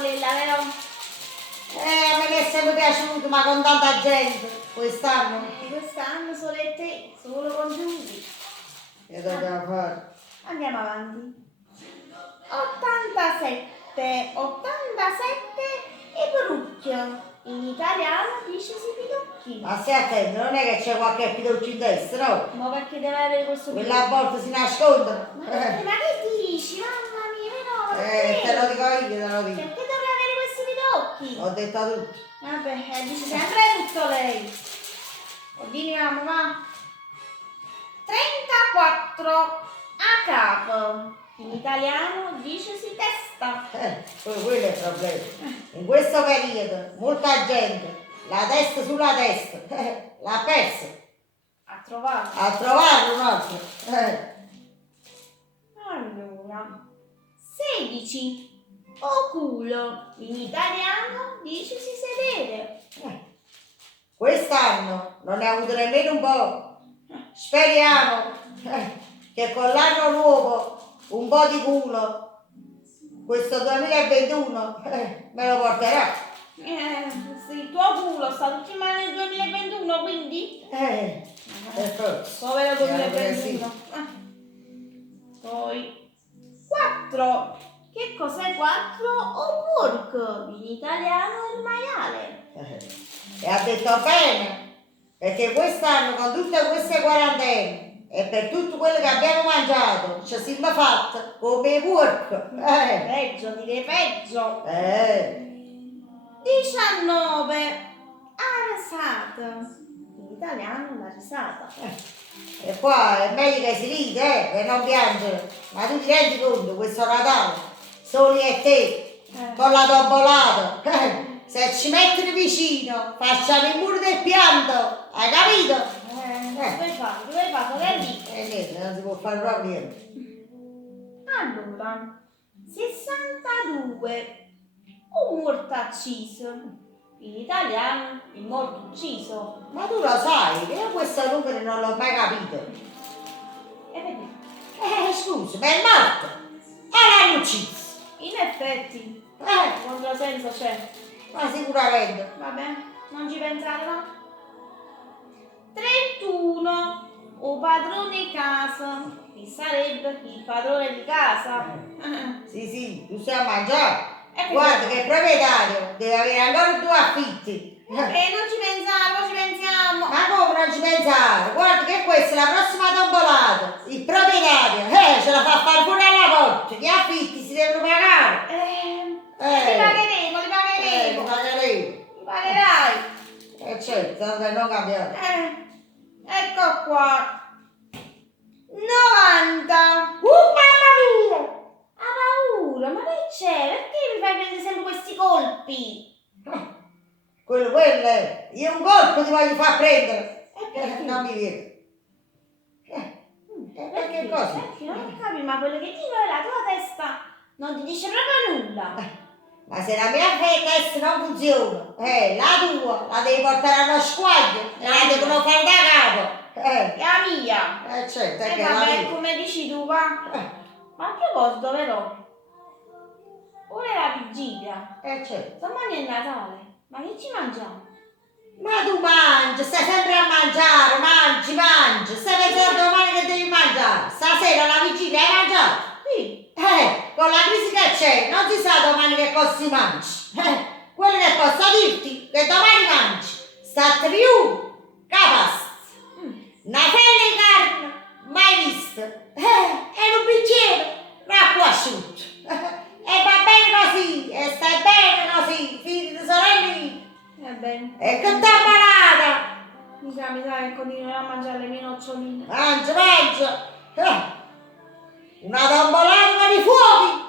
tombolella, vero? A me mi è sempre piaciuto, ma con tanta gente quest'anno. Quest'anno solo te, solo congiunti. Che dobbiamo fare? Andiamo avanti. 87, 87 e Brucchio. In italiano dice si pidocchi. Ma stai attento, non è che c'è qualche pidocchio in destra, no? Ma perché deve avere questo Quella a volte si nascondono. Ma che dici? Mamma mia, no, Te lo dico io, te lo dico. perché dovrei avere questi pidocchi? Ho detto tutto. Vabbè, dice sempre tutto lei. Continuiamo, va. 34 a capo. In italiano dicesi testa. Quello è il problema. In questo periodo, molta gente, la testa sulla testa, l'ha persa. A trovare. A trovare un altro. Allora, 16 o culo. In italiano dicesi sedere. Quest'anno non ne ha avuto nemmeno un po'. Speriamo che con l'anno nuovo un po' di culo, questo 2021, me lo porterà. Sì, il tuo culo sta tutti in mano nel 2021, quindi? Povero 2021. Poi 4. Che cos'è 4 o porco? In italiano è il maiale. E ha detto bene, perché quest'anno con tutte queste quarantene e per tutto quello che abbiamo mangiato ci siamo fatti come porco. Peggio, direi peggio. 19. Arasata. In italiano la risata. E qua è meglio che si ride, che non piangere. Ma tu ti rendi conto, questo Natale, soli e te, con la tombolata, se ci mettono vicino, facciamo il muro del pianto, hai capito? Dove fa, che è lì? Niente, non si può fare proprio niente. Allora, 62. Un morto acciso. In italiano il morto ucciso. Ma tu lo sai, che io questo numero non l'ho mai capito. E vedi? Scusa, ma è morto. E l'hanno ucciso. In effetti, controsenso c'è. Ma sicuramente. Vabbè, non ci pensate, no? 31. O padrone casa. Chi sarebbe il padrone di casa? Sì, tu stai a mangiare. Ecco. Guarda che il proprietario deve avere ancora due affitti. Non ci pensare, ci pensiamo. Ma come non ci pensare? Guarda che questa è la prossima tombolata. Il proprietario, ce la fa fare fuori alla porta. Gli affitti si devono pagare. Li pagheremo. Li pagheremo. Li pagherai. Certo, non cambiare. Ecco qua. 90. Mamma mia! Ha paura, ma che c'è? Perché mi fai prendere sempre questi colpi? Quello è. Io un colpo ti voglio far prendere. Non mi viene. Perché cosa? Perché non capi, ma quello che dico è la tua testa non ti dice proprio nulla. Ma se la mia testa non funziona, la tua la devi portare allo squaglio e la devono fare da capo. È la mia. Certo, è che vabbè, la mia. come dici tu, va? Ma a proposito, vero? Ora è la vigilia. Certo. Domani è Natale. Ma che ci mangiamo? Ma tu mangi, stai sempre a mangiare, mangi. Stai pensando domani che devi mangiare. Stasera la vigilia hai mangiato? Sì. Con la crisi che c'è, non si sa domani che cosa si mangi. Quello che posso dirti, che domani mangi, sta più capasta. Una pelle di carne mai vista. E un bicchiere d'acqua asciutta. E va bene così, e stai bene così, figli di sorelle. Bene. E che tombolata! Mi sa che continuerò a mangiare le mie noccioline. Mangia! Una tombolata di fuochi!